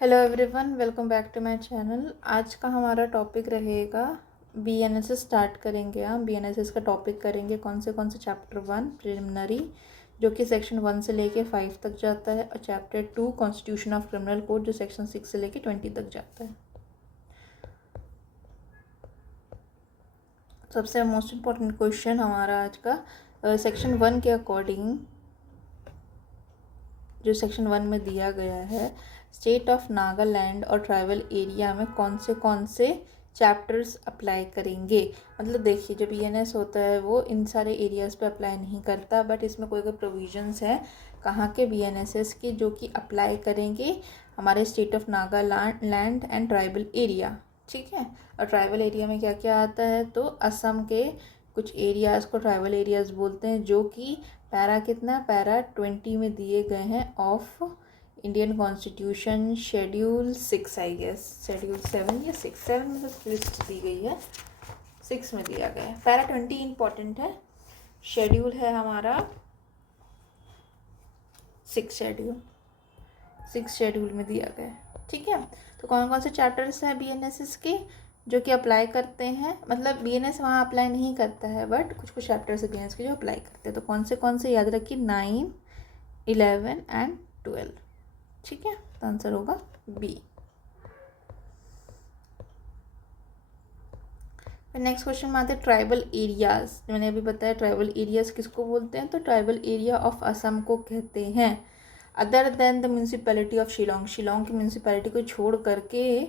Hello everyone, welcome back to my channel. आज का हमारा टॉपिक रहेगा बीएनएसएस। स्टार्ट करेंगे हम बीएनएसएस का टॉपिक करेंगे कौन से चैप्टर 1 प्रिलिमिनरी, जो कि सेक्शन 1 से लेके 5 तक जाता है, और chapter 2 constitution of criminal code, जो सेक्शन 6 से लेके 20 तक जाता है। सबसे मोस्ट इम्पॉर्टेंट क्वेश्चन हमारा आज का सेक्शन 1 के अकॉर्डिंग, जो सेक्शन 1 में दिया गया है, स्टेट ऑफ नागालैंड और ट्राइबल एरिया में कौन से चैप्टर्स अप्लाई करेंगे। मतलब देखिए, जब बीएनएस होता है वो इन सारे एरियाज़ पे अप्लाई नहीं करता, बट इसमें कोई प्रोविजंस है कहाँ के बीएनएसएस की जो कि अप्लाई करेंगे हमारे state of Nagaland and tribal area. ठीक है, और ट्राइबल एरिया में क्या क्या आता है, तो असम के कुछ एरियाज़ को ट्राइबल एरियाज़ बोलते हैं, जो कि पैरा 20 में दिए गए हैं of Indian constitution, schedule 6 I guess, schedule 7 या 7 में तो लिस्ट दी गई है, 6 में दिया गया है। पैरा 20 इंपॉर्टेंट है, शेड्यूल है हमारा 6 शेड्यूल में दिया गया है। ठीक है, तो कौन कौन से चैप्टर्स हैं बीएनएसएस के जो कि अप्लाई करते हैं, मतलब बीएनएस वहाँ अप्लाई नहीं करता है, बट कुछ चैप्टर्स है बीएनएस के जो अप्लाई करते हैं। तो कौन से याद रखिए, 9, 11 एंड 12। ठीक है, तो आंसर होगा बी। नेक्स्ट क्वेश्चन में आते हैं ट्राइबल एरियाज। मैंने अभी बताया ट्राइबल एरियाज किसको बोलते हैं, तो ट्राइबल एरिया ऑफ असम को कहते हैं। Other than the municipality of Shillong, Shillong की म्यूनसिपैलिटी को छोड़ करके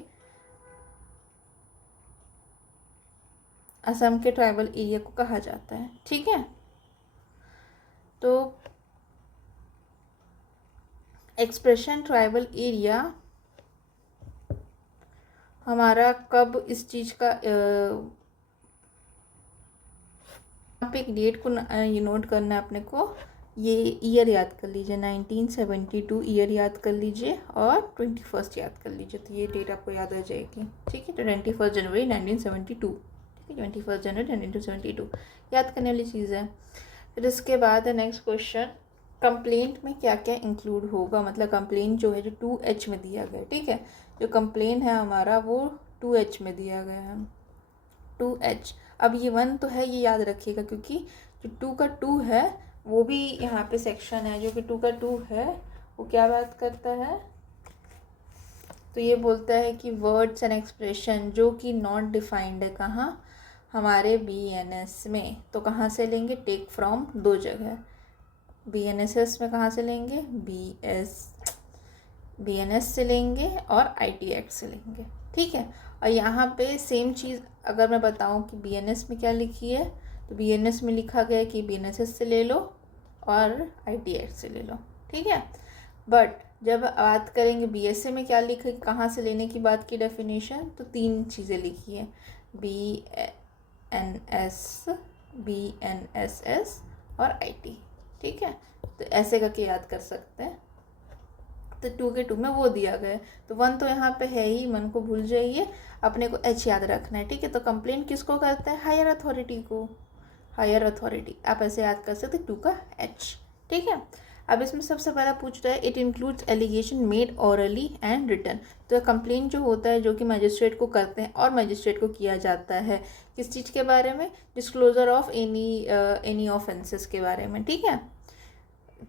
असम के ट्राइबल एरिया को कहा जाता है। ठीक है, तो एक्सप्रेशन ट्राइबल एरिया हमारा कब इस चीज़ का यहाँ पे एक डेट को ये नोट करना है अपने को, ये ईयर याद कर लीजिए, 1972 ईयर याद कर लीजिए और 21 याद कर लीजिए, तो ये डेट आपको याद आ जाएगी। ठीक है, तो 21 जनवरी 1972। ठीक है, 21 जनवरी 1972 याद करने वाली चीज़ है। फिर इसके बाद है नेक्स्ट क्वेश्चन, कंप्लेंट में क्या क्या इंक्लूड होगा। मतलब कंप्लेंट जो है जो 2H में दिया गया है। ठीक है, जो कंप्लेंट है हमारा वो 2H में दिया गया है, 2H। अब ये 1 तो है, ये याद रखिएगा, क्योंकि जो 2 का 2 है वो भी यहाँ पे सेक्शन है, जो कि 2 का 2 है वो क्या बात करता है, तो ये बोलता है कि वर्ड्स एंड एक्सप्रेशन जो कि नॉट डिफाइंड है कहाँ, हमारे बीएनएस में, तो कहाँ से लेंगे, टेक फ्रॉम 2 जगह, बीएनएसएस में कहाँ से लेंगे, बीएनएस से लेंगे और आईटी एक्ट से लेंगे। ठीक है, और यहाँ पे सेम चीज़ अगर मैं बताऊँ कि बीएनएस में क्या लिखी है, तो बीएनएस में लिखा गया है कि बीएनएसएस से ले लो और आईटी एक्ट से ले लो। ठीक है, बट जब बात करेंगे बीएसए में क्या लिखा है, कहाँ से लेने की बात की डेफिनेशन, तो 3 चीज़ें लिखी है, बीएनएसएस और आईटी। ठीक है, तो ऐसे करके याद कर सकते हैं। तो 2 के 2 में वो दिया गया है, तो 1 तो यहाँ पे है ही, 1 को भूल जाइए, अपने को H याद रखना है। ठीक है, तो कंप्लेंट किसको करता है, हायर अथॉरिटी को, हायर अथॉरिटी, आप ऐसे याद कर सकते 2 का H। ठीक है, अब इसमें सबसे पहला पूछ रहा है, it includes allegation made orally and written. तो कंप्लेंट जो होता है जो कि मजिस्ट्रेट को करते हैं और मजिस्ट्रेट को किया जाता है, किस चीज़ के बारे में, डिस्क्लोजर ऑफ एनी ऑफेंसेस के बारे में। ठीक है,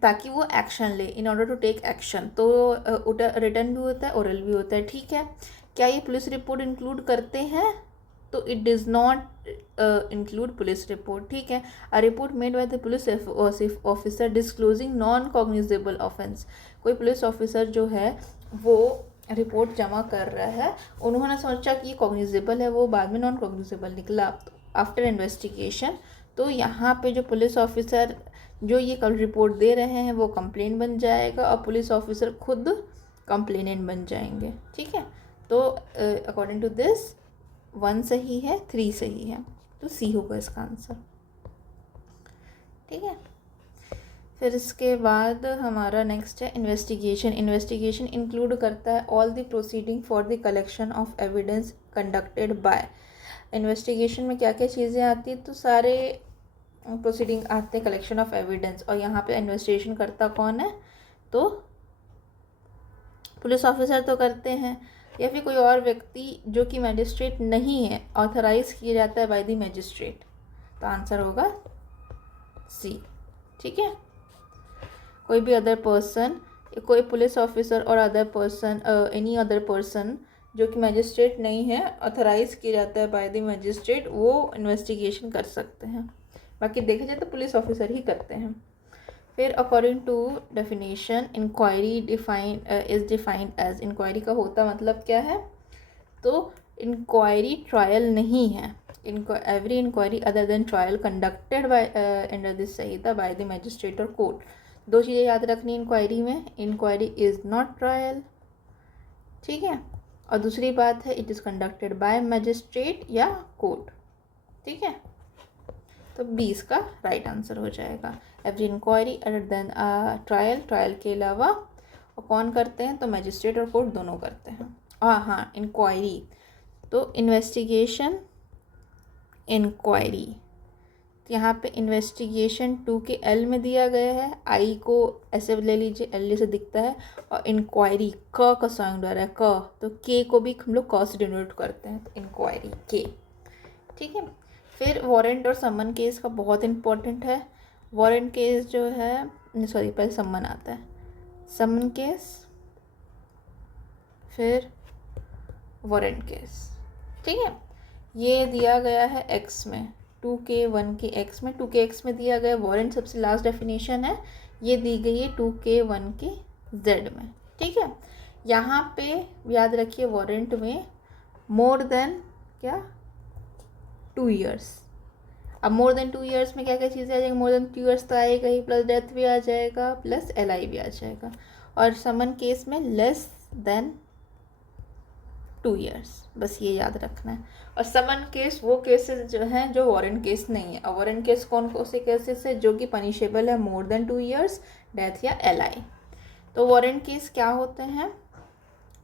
ताकि वो एक्शन ले, in order to take action. तो रिटर्न भी होता है, ओरल भी होता है। ठीक है, क्या ये पुलिस रिपोर्ट इंक्लूड करते हैं, तो it does not include police report. ठीक है, a report made by the police officer disclosing non cognizable offence. कोई पुलिस ऑफिसर जो है वो रिपोर्ट जमा कर रहा है, उन्होंने सोचा कि ये कॉग्निजेबल है, वो बाद में नॉन कॉग्निजेबल निकला आफ्टर इन्वेस्टिगेशन, तो यहाँ पे जो पुलिस ऑफिसर जो ये कल रिपोर्ट दे रहे हैं वो कंप्लेंट बन जाएगा और पुलिस ऑफिसर खुद कंप्लेनेंट बन जाएंगे। ठीक है, तो अकॉर्डिंग टू दिस 1 सही है, 3 सही है, तो सी होगा इसका आंसर। ठीक है, फिर इसके बाद हमारा नेक्स्ट है इन्वेस्टिगेशन। इन्वेस्टिगेशन इंक्लूड करता है all the proceeding for the collection of evidence conducted by. Investigation में क्या क्या चीज़ें आती हैं, तो सारे प्रोसीडिंग आते हैं कलेक्शन ऑफ एविडेंस, और यहाँ पे इन्वेस्टिगेशन करता कौन है, तो पुलिस ऑफिसर तो करते हैं, या फिर कोई और व्यक्ति जो कि मैजिस्ट्रेट नहीं है, ऑथराइज किया जाता है बाय द मैजिस्ट्रेट। तो आंसर होगा सी। ठीक है, कोई भी अदर पर्सन, कोई पुलिस ऑफिसर और other person, any other person जो कि मैजिस्ट्रेट नहीं है, ऑथराइज किया जाता है बाय द मैजिस्ट्रेट, वो इन्वेस्टिगेशन कर सकते हैं। बाकी देखा जाए तो पुलिस ऑफिसर ही करते हैं। फिर according to definition, inquiry is defined as, inquiry का होता मतलब क्या है? तो इंक्वायरी ट्रायल नहीं है। Every inquiry other than trial conducted by under this sanhita by the magistrate और कोर्ट। दो चीज़ें याद रखनी इंक्वायरी में, इंक्वायरी इज़ नॉट ट्रायल, ठीक है, और दूसरी बात है it is conducted by magistrate या कोर्ट। ठीक है, तो 20 का राइट आंसर हो जाएगा। Every inquiry other than trial, trial के अलावा, और कौन करते हैं? तो मैजिस्ट्रेट और कोर्ट दोनों करते हैं। हाँ, इंक्वायरी तो इन्वेस्टिगेशन, इंक्वायरी यहाँ पे इन्वेस्टिगेशन 2 के एल में दिया गया है, आई को ऐसे ले लीजिए, एल जैसे दिखता है, और इंक्वायरी क का साउंड आ रहा है, क, तो के को भी हम लोग क से डिनोट करते हैं, तो इंक्वायरी के। ठीक है, फिर वारंट और समन केस का बहुत इंपॉर्टेंट है। वारंट केस जो है, सॉरी पहले समन आता है, समन केस फिर वारंट केस। ठीक है, ये दिया गया है एक्स में, 2K1 के एक्स में, 2K एक्स में दिया गया। वारंट सबसे लास्ट डेफिनेशन है, ये दी गई है 2K1 के जेड में। ठीक है, यहाँ पे याद रखिए वारंट में मोर देन क्या 2 ईयर्स। अब मोर देन 2 ईयर्स में क्या क्या चीज़ें आ जाएंगी? मोर देन 2 ईयर्स तो आएगा ही, प्लस डेथ भी आ जाएगा, प्लस LI भी आ जाएगा। और समन केस में लेस देन 2 ईयर्स, बस ये याद रखना है। और समन केस वो केसेस जो हैं जो वारंट केस नहीं है। और वारंट केस कौन से केसेस है? जो कि पनिशेबल है मोर देन 2 ईयर्स, डेथ या LI। तो वारंट केस क्या होते हैं?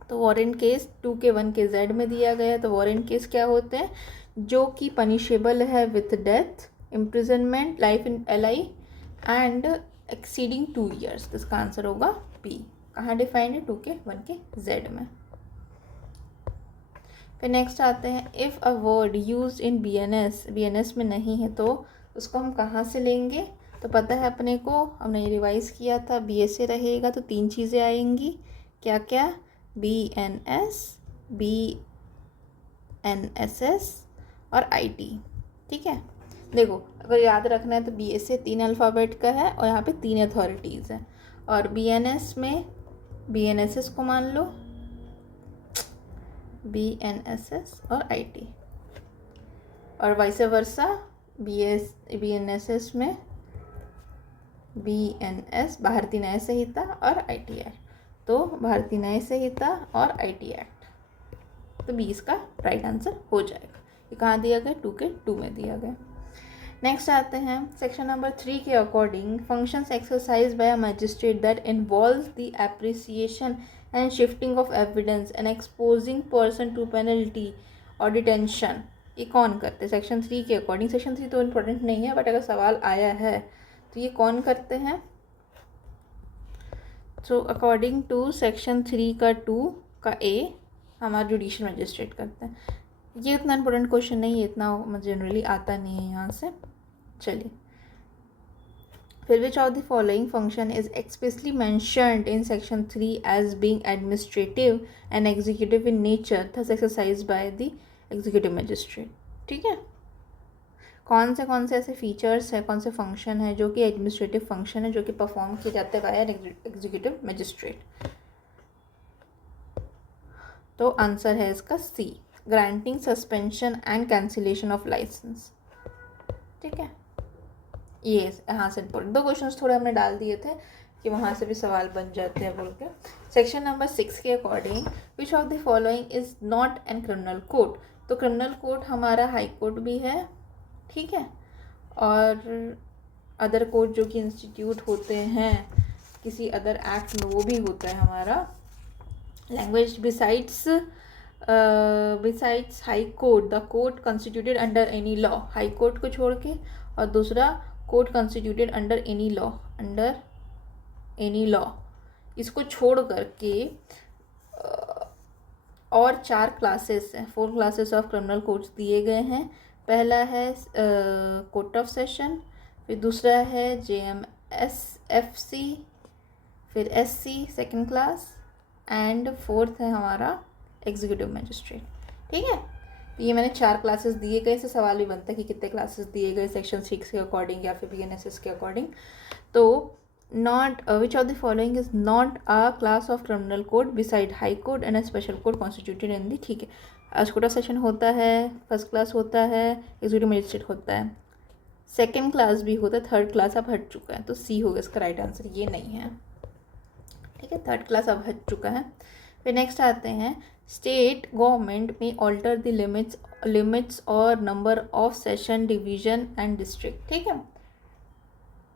तो वारंट केस 2K1 के जेड में दिया गया है। तो वारंट केस क्या होते हैं? जो कि पनिशेबल है with death, imprisonment, life in LI and exceeding 2 years. तो इसका आंसर होगा बी। कहाँ डिफाइंड है? 2K1 के जेड में। फिर नेक्स्ट आते हैं, if a word use in BNS में नहीं है तो उसको हम कहाँ से लेंगे? तो पता है अपने को, हमने ये रिवाइज किया था, BSA रहेगा तो 3 चीज़ें आएंगी। क्या क्या? BNS, BNSS और IT। ठीक है, देखो अगर याद रखना है तो BSA 3 अल्फ़ाबेट का है और यहाँ पे 3 अथॉरिटीज़ हैं। और BNS में BNSS को मान लो, BNSS और IT, और वाइस वर्सा BNSS में BNS भारतीय न्याय संहिता और IT एक्ट। तो भारतीय न्याय संहिता और IT एक्ट, तो 20 का राइट आंसर हो जाएगा। ये कहाँ दिया गया? 2K2 में दिया गया। नेक्स्ट आते हैं सेक्शन नंबर 3 के according, functions exercise by a magistrate that involves the appreciation and shifting of evidence and exposing person to penalty or detention, ये कौन करते हैं? सेक्शन 3 के अकॉर्डिंग। सेक्शन 3 तो इम्पोर्टेंट नहीं है, बट अगर सवाल आया है तो ये कौन करते हैं? तो अकॉर्डिंग टू सेक्शन 3 का 2 का A हमारा जुडिशियल मजिस्ट्रेट करते हैं। ये इतना इम्पोर्टेंट क्वेश्चन नहीं है, इतना जनरली आता नहीं है यहाँ से। चलिए, फिर which of the following function is expressly mentioned in section 3 as being administrative and executive in nature, thus exercised by the executive magistrate? ठीक है, कौन से ऐसे फीचर्स है, कौन से फंक्शन है जो कि एडमिनिस्ट्रेटिव फंक्शन है, जो कि परफॉर्म किए जाते हैं बाय एग्जीक्यूटिव मजिस्ट्रेट? तो आंसर है इसका C, granting suspension and cancellation of licence. ठीक है, ये यहाँ से इम्पोर्टेंट 2 क्वेश्चंस थोड़े हमने डाल दिए थे कि वहाँ से भी सवाल बन जाते हैं बोल के। सेक्शन नंबर 6 के according, which of the following is not an criminal court? तो क्रिमिनल कोर्ट हमारा हाई कोर्ट भी है, ठीक है, और अदर कोर्ट जो कि इंस्टीट्यूट होते हैं किसी अदर एक्ट में, वो भी होता है हमारा। Language besides high court, the court constituted under any law, high court को छोड़ के, और दूसरा court constituted under any law, इसको छोड़ करके और 4 क्लासेस हैं, 4 क्लासेस ऑफ क्रिमिनल कोड्स दिए गए हैं। पहला है कोर्ट ऑफ सेशन, फिर दूसरा है JMSFC, फिर SC second class, and fourth है हमारा एग्जीक्यूटिव मजिस्ट्रेट। ठीक है, तो ये मैंने 4 क्लासेस दिए गए। इससे सवाल भी बनता है कि कितने क्लासेस दिए गए सेक्शन 6 के अकॉर्डिंग या फिर BNSS के अकॉर्डिंग। तो not which of the following is not a class of criminal code beside high court and a special court constituted in the, ठीक है, कोर्ट ऑफ सेशन होता है, फर्स्ट क्लास होता है, एग्जीक्यूटिव मजिस्ट्रेट होता है, सेकेंड क्लास भी होता है, थर्ड क्लास अब हट चुका है, तो C होगा इसका राइट आंसर, ये नहीं है। ठीक है, थर्ड क्लास अब हट चुका है। फिर नेक्स्ट आते हैं, स्टेट गवर्नमेंट में ऑल्टर द लिमिट्स और number of session division and district. ठीक है,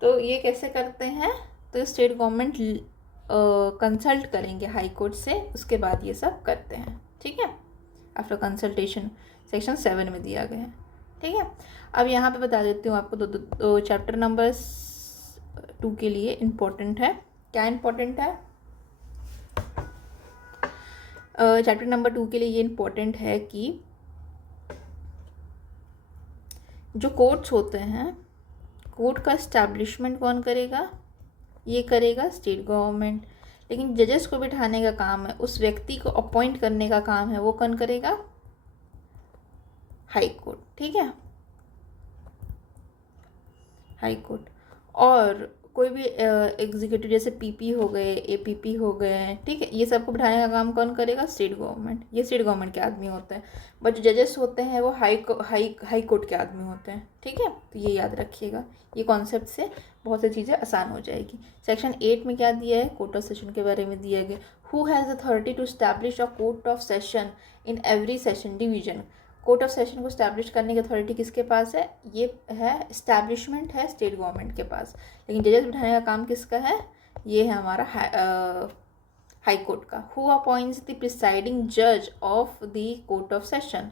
तो ये कैसे करते हैं, तो स्टेट गवर्नमेंट कंसल्ट करेंगे हाई कोर्ट से, उसके बाद ये सब करते हैं। ठीक है, आफ्टर कंसल्टेशन सेक्शन 7 में दिया गया है। ठीक है, अब यहाँ पे बता देती हूँ आपको दो चैप्टर नंबर 2 के लिए इम्पोर्टेंट है। क्या इम्पोर्टेंट है, चैप्टर नंबर 2 के लिए ये इम्पोर्टेंट है कि जो कोर्ट्स होते हैं, कोर्ट का इस्टेब्लिशमेंट कौन करेगा, ये करेगा स्टेट गवर्नमेंट, लेकिन जजेस को बिठाने का काम है, उस व्यक्ति को अपॉइंट करने का काम है, वो कौन करेगा, हाई कोर्ट। ठीक है, हाई कोर्ट। और कोई भी एग्जीक्यूटिव जैसे PP हो गए, APP हो गए, ठीक है, ये सबको बिठाने का काम कौन करेगा, स्टेट गवर्नमेंट। ये स्टेट गवर्नमेंट के आदमी होते हैं, बट जो जजेस होते हैं वो हाई कोर्ट के आदमी होते हैं। ठीक है, तो ये याद रखिएगा, ये कॉन्सेप्ट से बहुत सी चीज़ें आसान हो जाएगी। सेक्शन 8 में क्या दिया है, कोर्ट ऑफ सेशन के बारे में दिया गया। Who has authority to establish a court of session in every session division. Court of session को स्टैब्लिश करने की अथॉरिटी किसके पास है, ये है इस्टेब्लिशमेंट है स्टेट गवर्नमेंट के पास, लेकिन जजेस बिठाने का काम किसका है, ये है हमारा हाई कोर्ट का। हु अपॉइंट्स द प्रिसाइडिंग जज of the court of session.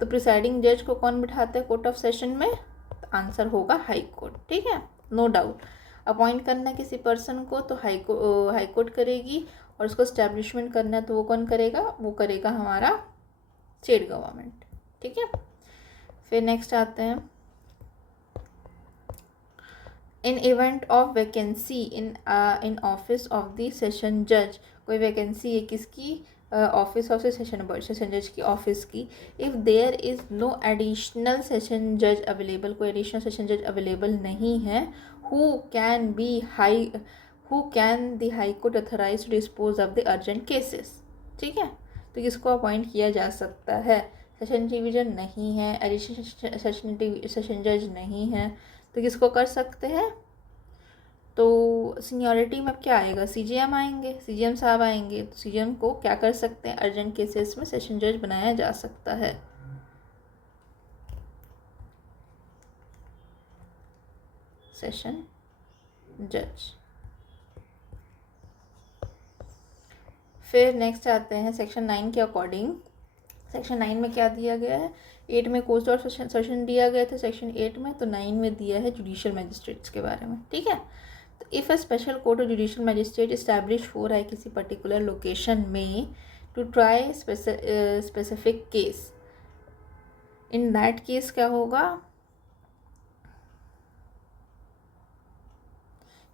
तो प्रिसाइडिंग जज को कौन बिठाता है कोर्ट ऑफ सेशन में, तो आंसर होगा हाई कोर्ट। ठीक है, नो डाउट। अपॉइंट करना है किसी पर्सन को तो हाई कोर्ट करेगी, और उसको स्टैब्लिशमेंट करना है तो वो कौन करेगा, वो करेगा हमारा स्टेट गवर्नमेंट। ठीक है, फिर नेक्स्ट आते हैं, इन event of vacancy in office of the session जज। कोई वैकेंसी है किसकी, ऑफिस ऑफ सेशन जज की ऑफिस की। If there is no additional session जज अवेलेबल, कोई एडिशनल सेशन जज अवेलेबल नहीं है, who can the high court authorise to dispose of the urgent cases. ठीक है, तो किसको अपॉइंट किया जा सकता है, सेशन डिवीजन नहीं है, एडिशनल सेशन जज नहीं है, तो किसको कर सकते हैं, तो सीनियरिटी में अब क्या आएगा, CJM आएंगे, CJM साहब आएंगे, तो CJM को क्या कर सकते हैं, अर्जेंट केसेस में सेशन जज बनाया जा सकता है। सेशन जज। फिर नेक्स्ट आते हैं सेक्शन 9 के अकॉर्डिंग। सेक्शन 9 में क्या दिया गया है, 8 में कोर्ट ऑफ सेशन दिया गया था सेक्शन 8 में, तो 9 में दिया है जुडिशियल मजिस्ट्रेट्स के बारे में। ठीक है, तो इफ़ अ स्पेशल कोर्ट और जुडिशियल मजिस्ट्रेट इस्टेब्लिश हो रहा है किसी पर्टिकुलर लोकेशन में to try specific case, in that case क्या होगा,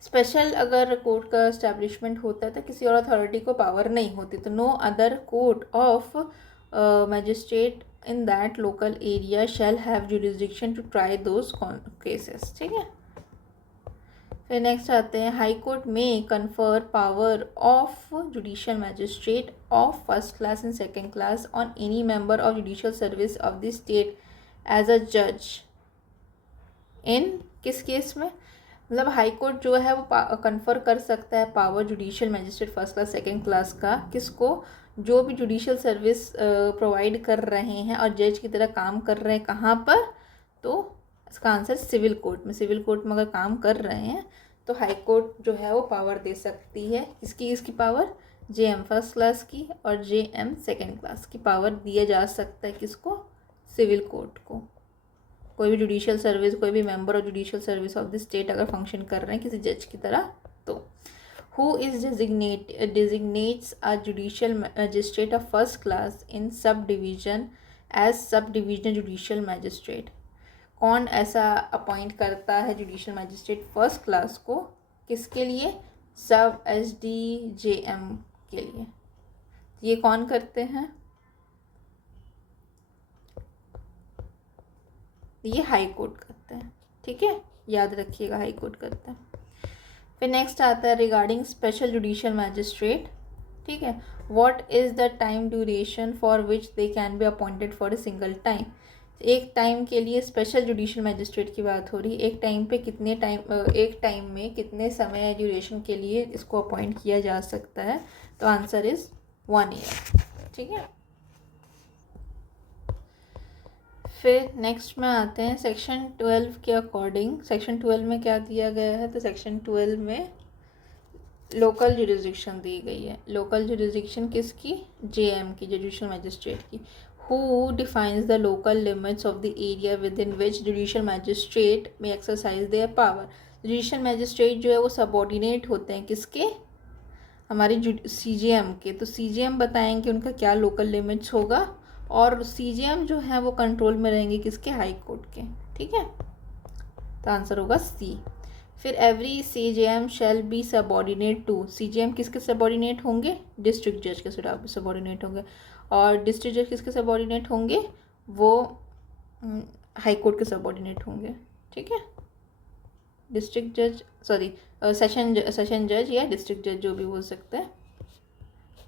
स्पेशल अगर कोर्ट का इस्टेब्लिशमेंट होता है तो किसी और अथॉरिटी को पावर नहीं होती, तो no other court of magistrate in that local area shall have jurisdiction to try those cases. ठीक है, फिर नेक्स्ट आते हैं, हाई कोर्ट में confer power of judicial magistrate of first class and second class on any member of judicial service of the state as a जज in किस case में, मतलब हाई कोर्ट जो है वो कन्फर कर सकता है power judicial magistrate first class second class का, किसको, जो भी जुडिशियल सर्विस प्रोवाइड कर रहे हैं और जज की तरह काम कर रहे हैं, कहाँ पर, तो इसका आंसर सिविल कोर्ट में। सिविल कोर्ट में अगर काम कर रहे हैं तो हाई कोर्ट जो है वो पावर दे सकती है, इसकी पावर JM फर्स्ट क्लास की और JM सेकेंड क्लास की पावर दिया जा सकता है, किसको, सिविल कोर्ट को। कोई भी जुडिशियल सर्विस, कोई भी member of judicial service of the state अगर फंक्शन कर रहे हैं किसी जज की तरह, तो Who is designates a judicial magistrate of first class in subdivision as subdivision judicial magistrate? कौन ऐसा अपॉइंट करता है जुडिशियल मैजिस्ट्रेट फर्स्ट क्लास को, किसके लिए? सब SDJM के लिए। ये कौन करते हैं? ये हाई कोर्ट करते हैं, ठीक है, याद रखिएगा, हाई कोर्ट करते हैं। फिर नेक्स्ट आता है रिगार्डिंग स्पेशल जुडिशियल मैजिस्ट्रेट, ठीक है। What is the time duration for which they can be appointed for a single time? एक टाइम के लिए स्पेशल जुडिशियल मैजिस्ट्रेट की बात हो रही है। एक टाइम पे कितने एक टाइम में कितने समय ड्यूरेशन के लिए इसको अपॉइंट किया जा सकता है? तो आंसर इज 1 ईयर, ठीक है। फिर नेक्स्ट में आते हैं सेक्शन 12 के अकॉर्डिंग। सेक्शन 12 में क्या दिया गया है? तो सेक्शन 12 में लोकल जुरिसडिक्शन दी गई है। लोकल जुरिसडिक्शन किसकी? JM की, जुडिशियल मैजिस्ट्रेट की। Who defines the local limits of the area within which judicial magistrate may exercise their power? Judicial magistrate जो है वो सबऑर्डिनेट होते हैं किसके? हमारे CJM के। तो CJM बताएंगे उनका क्या लोकल लिमिट्स होगा, और CJM जो है वो कंट्रोल में रहेंगे किसके? हाई कोर्ट के, ठीक है। तो आंसर होगा C। फिर every CJM shall be subordinate to. CJM किसके सबऑर्डिनेट होंगे? डिस्ट्रिक्ट जज के सबऑर्डिनेट होंगे। और डिस्ट्रिक्ट जज किसके सबऑर्डिनेट होंगे? वो हाई कोर्ट के सबऑर्डिनेट होंगे, ठीक है। डिस्ट्रिक्ट जज, सॉरी, सेशन जज या डिस्ट्रिक्ट जज जो भी बोल सकते हैं,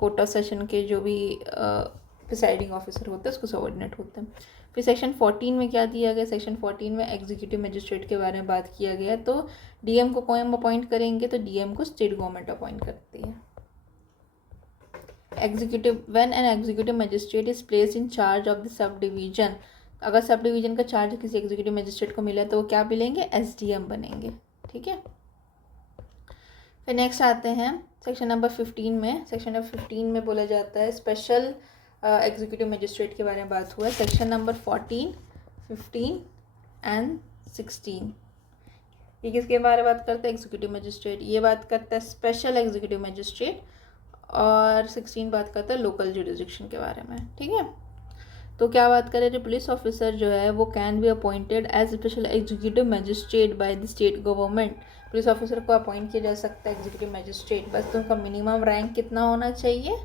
कोर्ट ऑफ सेशन के जो भी प्रिसाइडिंग ऑफिसर होते हैं उसको सबऑर्डिनेट होते हैं। फिर सेक्शन 14 में क्या दिया गया? सेक्शन 14 में एग्जीक्यूटिव मजिस्ट्रेट के बारे में बात किया गया। तो DM को कौन अपॉइंट करेंगे? तो DM को स्टेट गवर्नमेंट अपॉइंट करती है। Executive, when an executive magistrate is placed in charge of the sub division, अगर सब डिवीजन का चार्ज किसी एग्जीक्यूटिव मजिस्ट्रेट को मिला तो वो क्या मिलेंगे? SDM बनेंगे, ठीक है। फिर नेक्स्ट आते हैं सेक्शन नंबर 15 में। सेक्शन नंबर 15 में बोला जाता है स्पेशल एग्जीक्यूटिव मजिस्ट्रेट के बारे में बात हुआ है। सेक्शन नंबर 14, 15 एंड 16 ये किसके बारे में बात करते हैं? Executive magistrate. ये बात करता है स्पेशल एग्जीक्यूटिव मजिस्ट्रेट, और 16 बात करता है लोकल जुरिसडिक्शन के बारे में, ठीक है। तो क्या बात करें? जो पुलिस ऑफिसर जो है वो can be appointed as special executive magistrate by the state government. Police officer को अपॉइंट किया जा सकता है एग्जीक्यूटिव मजिस्ट्रेट, बस तो उनका मिनिमम रैंक कितना होना चाहिए?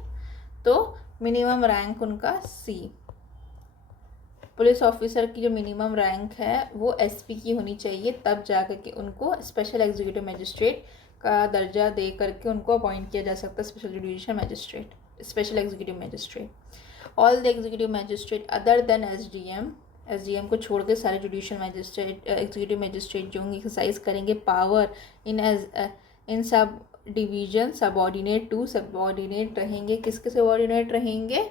तो मिनिमम रैंक उनका C। पुलिस ऑफिसर की जो मिनिमम रैंक है वो SP की होनी चाहिए, तब जा कर के उनको स्पेशल एग्जीक्यूटिव मजिस्ट्रेट का दर्जा दे करके उनको अपॉइंट किया जा सकता है special judicial magistrate, special executive magistrate. All the executive magistrate other than SDM को छोड़ के सारे जुडिशियल मैजिस्ट्रेट, एग्जीक्यूटिव मैजिस्ट्रेट जो होंगे एक्सरसाइज करेंगे power in sub division subordinate to, subordinate रहेंगे। किसके सबऑर्डिनेट रहेंगे?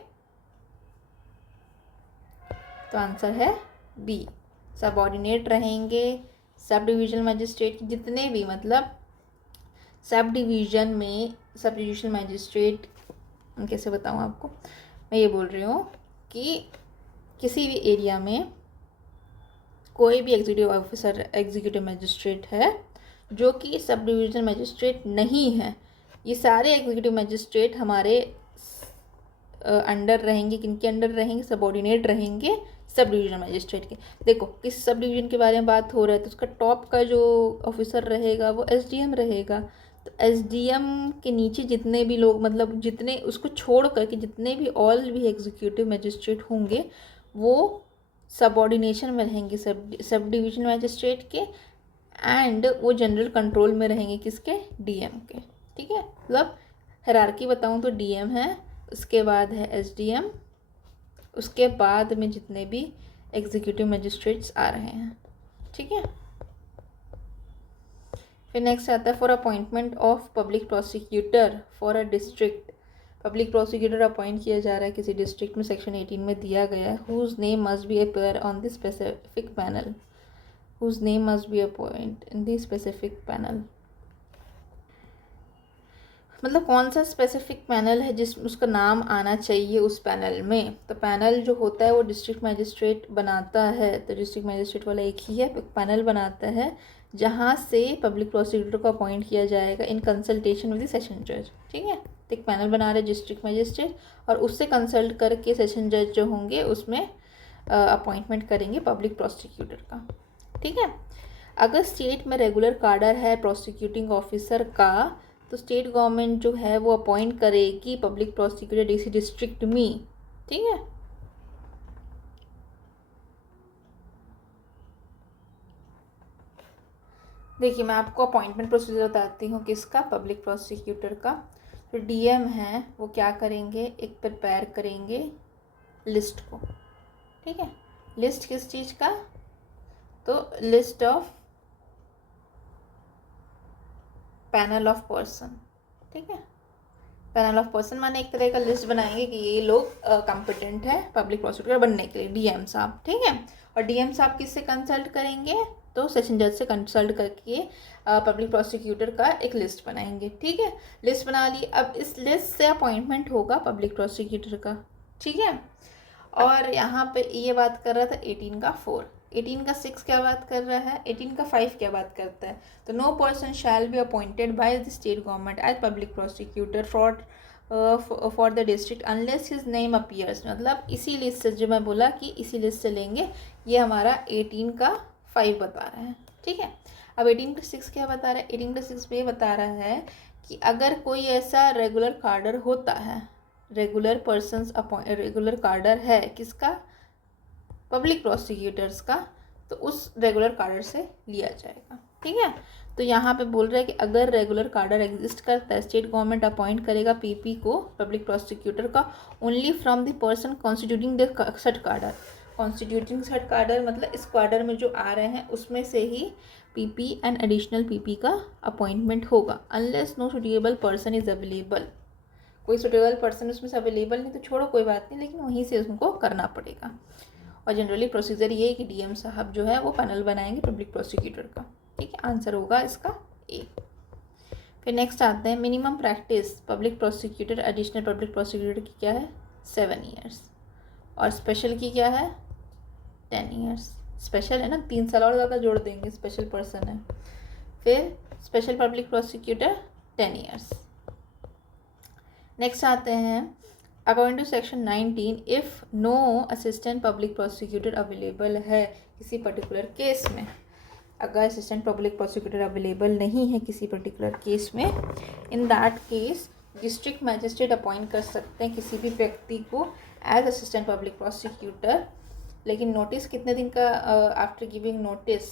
तो आंसर है B, सबऑर्डिनेट रहेंगे सब डिवीजन मैजिस्ट्रेट जितने भी, मतलब सब डिवीज़न में सब जुडिशियल मैजिस्ट्रेट, कैसे बताऊँ आपको, मैं ये बोल रही हूँ कि किसी भी एरिया में कोई भी एग्जीक्यूटिव ऑफिसर, एग्जीक्यूटिव मैजिस्ट्रेट है जो कि सब डिवीज़न मैजिस्ट्रेट नहीं है, ये सारे एग्जीक्यूटिव मैजिस्ट्रेट हमारे अंडर रहेंगे। किनके अंडर रहेंगे? सबऑर्डिनेट रहेंगे सब डिवीज़न मैजिस्ट्रेट के। देखो किस सब डिवीज़न के बारे में बात हो रहा है, तो उसका टॉप का जो ऑफिसर रहेगा वो SDM रहेगा। तो SDM के नीचे जितने भी लोग, मतलब जितने, उसको छोड़ करके जितने भी ऑल भी एग्जीक्यूटिव मैजिस्ट्रेट होंगे वो सबऑर्डिनेशन में रहेंगे सब डिवीज़न मैजिस्ट्रेट के, एंड वो जनरल कंट्रोल में रहेंगे किसके? DM के, ठीक है। मतलब हायरार्की बताऊँ तो DM है, उसके बाद है SDM, उसके बाद में जितने भी एग्जीक्यूटिव मैजिस्ट्रेट्स आ रहे हैं, ठीक है। फिर नेक्स्ट आता है for appointment of public prosecutor for a district. Public prosecutor appoint किया जा रहा है किसी डिस्ट्रिक्ट में, सेक्शन 18 में दिया गया है। Whose name must be appear on the specific panel, whose name must be appoint in the specific panel. मतलब कौन सा स्पेसिफिक पैनल है जिस उसका नाम आना चाहिए उस पैनल में। तो पैनल जो होता है वो डिस्ट्रिक्ट मैजिस्ट्रेट बनाता है, तो डिस्ट्रिक्ट मैजिस्ट्रेट वाला एक ही है, पैनल बनाता है जहाँ से पब्लिक प्रोसिक्यूटर को अपॉइंट किया जाएगा in consultation with the session जज। ठीक है, तो एक पैनल बना रहे डिस्ट्रिक्ट मजिस्ट्रेट और उससे कंसल्ट करके सेशन जज जो होंगे उसमें अपॉइंटमेंट करेंगे पब्लिक प्रोसिक्यूटर का। ठीक है, अगर स्टेट में रेगुलर काडर है प्रोसिक्यूटिंग ऑफिसर का तो स्टेट गवर्नमेंट जो है वो अपॉइंट करेगी पब्लिक प्रोसिक्यूटर डीसी डिस्ट्रिक्ट में। ठीक है, देखिए मैं आपको अपॉइंटमेंट प्रोसीजर बताती हूँ किसका, पब्लिक प्रोसिक्यूटर का। जो डीएम है वो क्या करेंगे, एक प्रिपेयर करेंगे लिस्ट को। ठीक है, लिस्ट किस चीज़ का, तो list of panel of person. ठीक है, पैनल ऑफ पर्सन माने एक तरह का लिस्ट बनाएंगे कि ये लोग कॉम्पिटेंट है पब्लिक प्रोसिक्यूटर बनने के लिए, डीएम साहब। ठीक है, और डीएम साहब किससे कंसल्ट करेंगे, तो सेशन जज से कंसल्ट करके पब्लिक प्रोसिक्यूटर का एक लिस्ट बनाएंगे। ठीक है, लिस्ट बना ली, अब इस लिस्ट से अपॉइंटमेंट होगा पब्लिक प्रोसिक्यूटर का। ठीक है, और यहाँ पे ये बात कर रहा था 18 का 4, 18 का 6 क्या बात कर रहा है, 18 का 5 क्या बात करता है, तो no person shall be appointed by the state government as public prosecutor for the district unless his name appears. मतलब इसी लिस्ट से, जो मैं बोला कि इसी लिस्ट से लेंगे, ये हमारा 18 का 5 बता रहा है। ठीक है, अब 18 का 6 क्या बता रहा है, 18 का 6 ये बता रहा है कि अगर कोई ऐसा रेगुलर कार्डर होता है, रेगुलर पर्सन्स रेगुलर कार्डर है किसका, पब्लिक प्रोसिक्यूटर्स का, तो उस रेगुलर कार्डर से लिया जाएगा। ठीक है, तो यहाँ पे बोल रहा है कि अगर रेगुलर कार्डर एग्जिस्ट करता है स्टेट गवर्नमेंट अपॉइंट करेगा पीपी को पब्लिक प्रोसिक्यूटर का only from the person constituting the सट कार्डर। कॉन्स्टिट्यूटिंग सट कार्डर मतलब इस कार्डर में जो आ रहे हैं उसमें से ही पीपी एंड एडिशनल पीपी का अपॉइंटमेंट होगा unless no suitable person is available. कोई सुटेबल पर्सन उसमें से अवेलेबल नहीं तो छोड़ो कोई बात नहीं, लेकिन वहीं से उनको करना पड़ेगा। और जनरली प्रोसीजर ये है कि डीएम साहब जो है वो पैनल बनाएंगे पब्लिक प्रोसिक्यूटर का। ठीक है, आंसर होगा इसका ए। फिर नेक्स्ट आते हैं minimum practice public prosecutor additional public prosecutor की क्या है 7 ईयर्स और स्पेशल की क्या है 10 ईयर्स। स्पेशल है ना, 3 साल और ज़्यादा जोड़ देंगे, स्पेशल पर्सन है। फिर special public prosecutor 10 years. Next आते हैं according to section 19 if no assistant public prosecutor available है किसी पर्टिकुलर केस में, अगर असिस्टेंट पब्लिक प्रोसिक्यूटर अवेलेबल नहीं है किसी पर्टिकुलर केस में, in that case district magistrate appoint कर सकते हैं किसी भी व्यक्ति को एज असिस्टेंट पब्लिक प्रोसिक्यूटर। लेकिन नोटिस कितने दिन का आफ्टर गिविंग नोटिस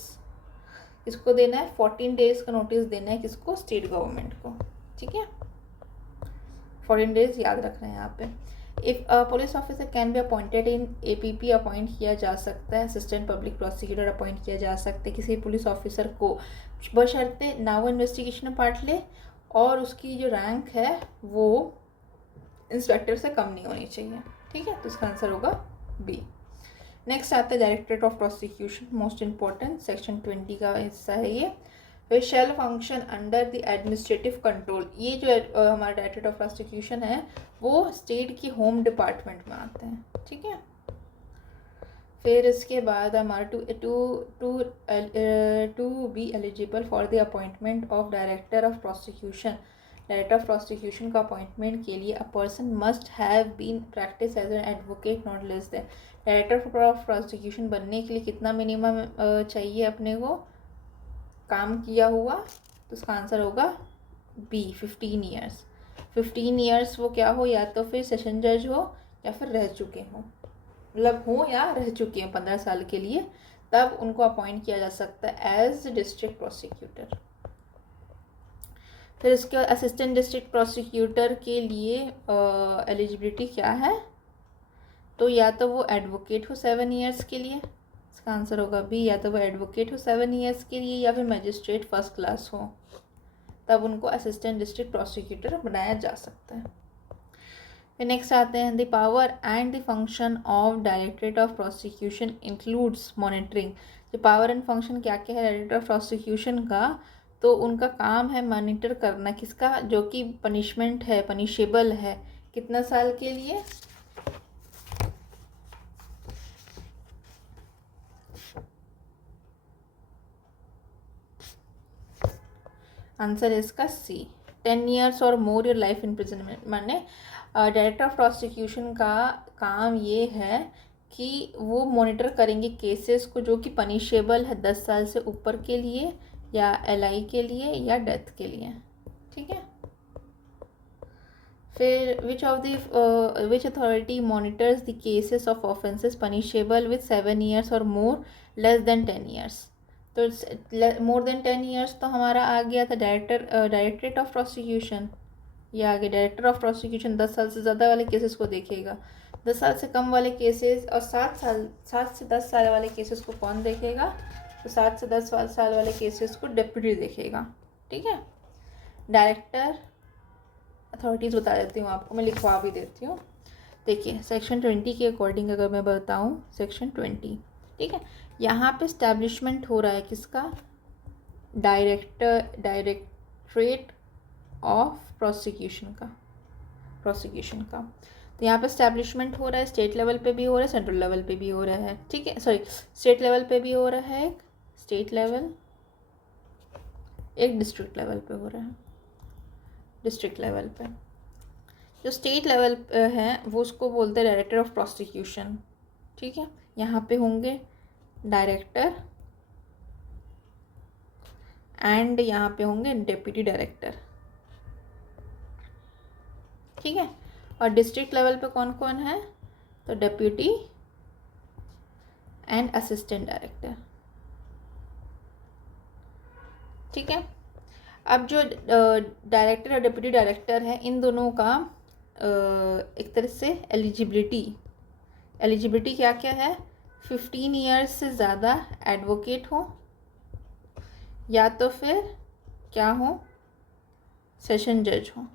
किसको देना है, 14 डेज़ का नोटिस देना है किसको, स्टेट गवर्नमेंट को। ठीक है, 14 डेज याद रखना है यहाँ पे। If police officer can be appointed in APP appoint किया जा सकता है, असिस्टेंट पब्लिक प्रोसिक्यूटर अपॉइंट किया जा सकता है किसी पुलिस ऑफिसर को बशर्ते ना वो इन्वेस्टिगेशन में पार्ट ले और उसकी जो रैंक है वो इंस्पेक्टर से कम नहीं होनी चाहिए। ठीक है, तो इसका आंसर होगा बी। नेक्स्ट आता है directorate of prosecution, most important section 20 का हिस्सा है ये। Shall function under the administrative control. ये जो हमारा डायरेक्टरेट ऑफ प्रोसिक्यूशन है वो स्टेट की होम डिपार्टमेंट में आते हैं। ठीक है, फिर इसके बाद हमारा to be eligible for the appointment of director of prosecution. Director of prosecution का अपॉइंटमेंट के लिए a person must have been practice as an advocate not less than. Director of prosecution बनने के लिए कितना मिनिमम चाहिए अपने को काम किया हुआ, तो उसका आंसर होगा बी 15 ईयर्स। 15 ईयर्स वो क्या हो, या तो फिर सेशन जज हो या फिर रह चुके हों, मतलब हो या रह चुके हैं 15 साल के लिए, तब उनको अपॉइंट किया जा सकता है एज डिस्ट्रिक्ट प्रोसिक्यूटर। फिर इसके बाद असिस्टेंट डिस्ट्रिक्ट प्रोसिक्यूटर के लिए एलिजिबिलिटी क्या है, तो या तो वो एडवोकेट हो 7 ईयर्स के लिए, इसका आंसर होगा बी, या तो वो एडवोकेट हो 7 ईयर्स के लिए या फिर मजिस्ट्रेट फर्स्ट क्लास हो, तब उनको असिस्टेंट डिस्ट्रिक्ट प्रोसिक्यूटर बनाया जा सकता है। फिर नेक्स्ट आते हैं the power and the function of directorate of prosecution includes monitoring. जो पावर एंड फंक्शन क्या क्या है डायरेक्टर ऑफ प्रोसिक्यूशन का, तो उनका काम है मॉनिटर करना किसका, जो कि पनिशमेंट है, पनिशेबल है, कितना साल के लिए, आंसर है इसका सी, 10 years और मोर योर लाइफ इम्प्रिजनमेंट। माने डायरेक्टर ऑफ प्रोसिक्यूशन का काम ये है कि वो मॉनिटर करेंगे केसेस को जो कि पनिशेबल है 10 साल से ऊपर के लिए, या LI के लिए, या डेथ के लिए। ठीक है। फिर which authority monitors the cases of offences punishable with 7 years और मोर लेस देन 10 years। तो मोर देन 10 years तो हमारा आ गया था डायरेक्टरेट ऑफ प्रोसिक्यूशन। ये आगे डायरेक्टर ऑफ प्रोसिक्यूशन 10 साल से ज़्यादा वाले केसेस को देखेगा, 10 साल से कम वाले केसेस और 7 से 10 साल वाले केसेस को कौन देखेगा? तो 7 से 10 साल वाले केसेस को डेप्यूटी देखेगा। ठीक है। डायरेक्टर अथॉरिटीज़ बता देती हूँ आपको, मैं लिखवा भी देती हूँ। देखिए सेक्शन 20 के अकॉर्डिंग अगर मैं बताऊँ, सेक्शन 20, ठीक है, यहाँ पे इस्टेब्लिशमेंट हो रहा है किसका? डायरेक्टरेट ऑफ प्रोसिक्यूशन का। तो यहाँ पे इस्टेब्लिशमेंट हो रहा है, स्टेट लेवल पे भी हो रहा है, सेंट्रल लेवल पे भी हो रहा है। ठीक है, सॉरी, स्टेट लेवल पे भी हो रहा है, स्टेट लेवल, एक डिस्ट्रिक्ट लेवल पे हो रहा है। डिस्ट्रिक्ट लेवल पे जो स्टेट लेवल है वो उसको बोलते हैं डायरेक्टर ऑफ प्रोसिक्यूशन। ठीक है, यहाँ पे होंगे डायरेक्टर एंड यहाँ पे होंगे डेप्यूटी डायरेक्टर। ठीक है, और डिस्ट्रिक्ट लेवल पे कौन कौन है? तो डेप्यूटी एंड असिस्टेंट डायरेक्टर। ठीक है, अब जो डायरेक्टर और डेप्यूटी डायरेक्टर है, इन दोनों का एक तरह से एलिजिबिलिटी क्या क्या है? 15 years से ज़्यादा एडवोकेट हो, या तो फिर क्या हो? सेशन जज हो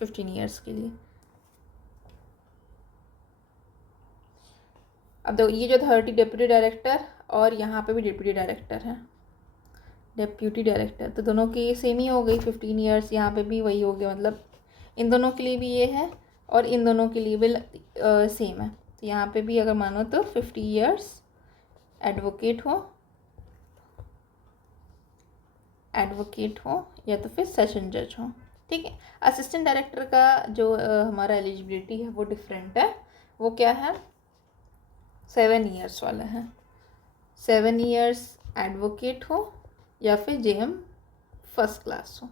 15 years के लिए। अब देखो ये जो अथॉरिटी डेप्यूटी डायरेक्टर और यहाँ पे भी डेप्यूटी डायरेक्टर है, डेप्यूटी डायरेक्टर, तो दोनों की सेम ही हो गई 15 years, यहाँ पे भी वही हो गया। मतलब इन दोनों के लिए भी ये है और इन दोनों के लिए भी सेम है। तो यहाँ पे भी अगर मानो तो 50 years एडवोकेट हो या तो फिर सेशन जज हो। ठीक है, असिस्टेंट डायरेक्टर का जो हमारा एलिजिबिलिटी है वो डिफरेंट है। वो क्या है? 7 years वाला है। 7 years एडवोकेट हो या फिर JM फर्स्ट क्लास हो।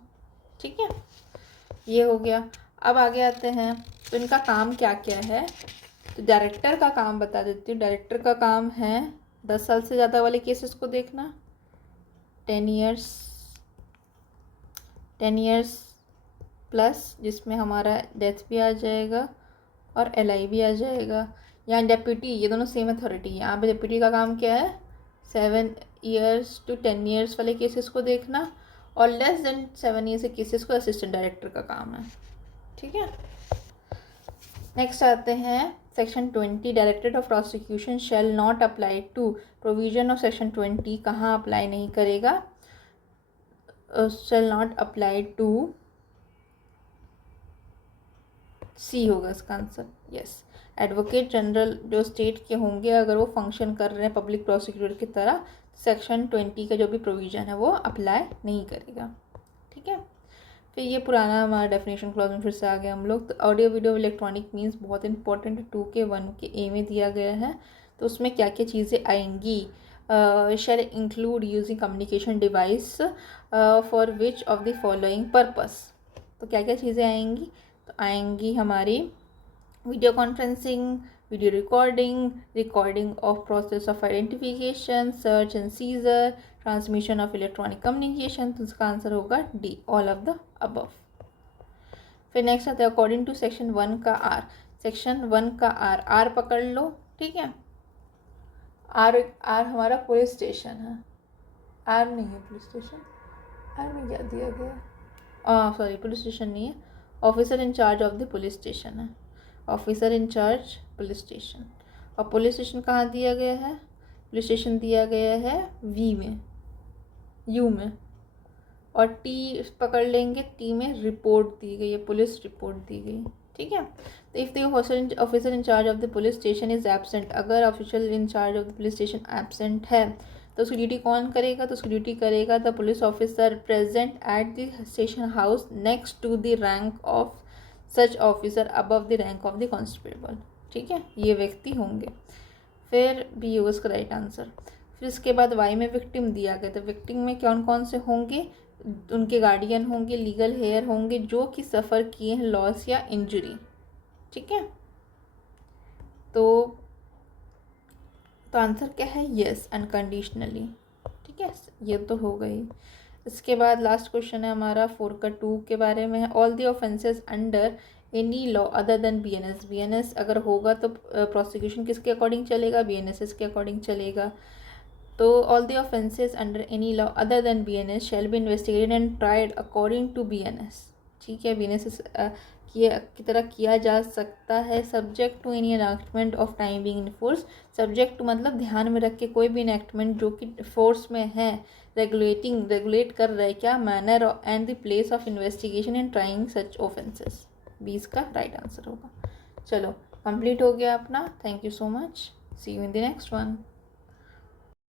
ठीक है, ये हो गया। अब आगे आते हैं, तो इनका काम क्या क्या है? तो डायरेक्टर का काम बता देती हूँ। डायरेक्टर का काम है 10 साल से ज़्यादा वाले केसेस को देखना, 10 years प्लस, जिसमें हमारा डेथ भी आ जाएगा और LI भी आ जाएगा। यहाँ डेप्यूटी, ये दोनों सेम अथॉरिटी है। यहाँ पे डेप्यूटी का काम क्या है? 7 years to 10 years वाले केसेस को देखना, और लेस देन 7 years के केसेस को असिस्टेंट डायरेक्टर का काम है। ठीक है, नेक्स्ट आते हैं section 20, directorate of prosecution shall not apply to, provision of section 20 कहाँ अप्लाई नहीं करेगा? Shall not apply to, C होगा इसका आंसर। यस, एडवोकेट जनरल जो स्टेट के होंगे, अगर वो फंक्शन कर रहे हैं पब्लिक प्रोसिक्यूटर की तरह, सेक्शन 20 का जो भी प्रोविज़न है वो अप्लाई नहीं करेगा। ठीक है, फिर ये पुराना हमारा डेफिनेशन क्लॉज में फिर से आ गया हम लोग। तो ऑडियो वीडियो इलेक्ट्रॉनिक मीन्स बहुत इंपॉर्टेंट है, 2 के 1 के ए में दिया गया है। तो उसमें क्या क्या चीज़ें आएंगी? Shall include using communication device for which of the following purpose. तो क्या क्या चीज़ें आएंगी? तो आएंगी हमारी video conferencing, video recording of process of identification, search and seizure, transmission of electronic communication. तो इसका आंसर होगा D, all of the above. फिर नेक्स्ट आता है अकॉर्डिंग टू सेक्शन 1 का आर। सेक्शन 1 का आर पकड़ लो। ठीक है, आर हमारा पुलिस स्टेशन है। आर नहीं है पुलिस स्टेशन, आर में क्या दिया गया? सॉरी, पुलिस स्टेशन नहीं है, officer incharge of the police station है। Officer incharge police station. और पुलिस स्टेशन कहाँ दिया गया है? पुलिस स्टेशन दिया गया है वी में, यू में, और टी पकड़ लेंगे, टी में रिपोर्ट दी गई है, पुलिस रिपोर्ट दी गई। ठीक है, तो if the officer incharge of the police station is absent, अगर official incharge of the police station absent है तो उसकी ड्यूटी कौन करेगा, तो उसकी ड्यूटी करेगा the police officer present at the station house next to the rank of such officer above the rank of the constable. ठीक है, ये व्यक्ति होंगे। फिर बी होगा उसका राइट आंसर। फिर इसके बाद वाई में विक्टिम दिया गया, तो विक्टिम में कौन कौन से होंगे, उनके गार्डियन होंगे, लीगल हेयर होंगे जो कि सफ़र किए हैं लॉस या इंजरी। ठीक है, तो आंसर क्या है, यस अनकंडीशनली। ठीक है, ये तो हो गई। इसके बाद लास्ट क्वेश्चन है हमारा 4 का 2 के बारे में है। All the offences under any law other than BNS. BNS अगर होगा तो प्रोसिक्यूशन किसके अकॉर्डिंग चलेगा, बीएनएस के अकॉर्डिंग चलेगा। तो all the offences under any law other than BNS shall be investigated and tried according to BNS. ठीक है, बीएनएस की तरह किया जा सकता है subject to any enactment of time being in force. Subject to मतलब ध्यान में रख के कोई भी एनैक्टमेंट जो कि फोर्स में है, रेगुलेट कर रहा है क्या, manner and the place of investigation in trying such offences. 20 का राइट आंसर होगा। चलो कंप्लीट हो गया अपना। Thank you so much, see you in the next one.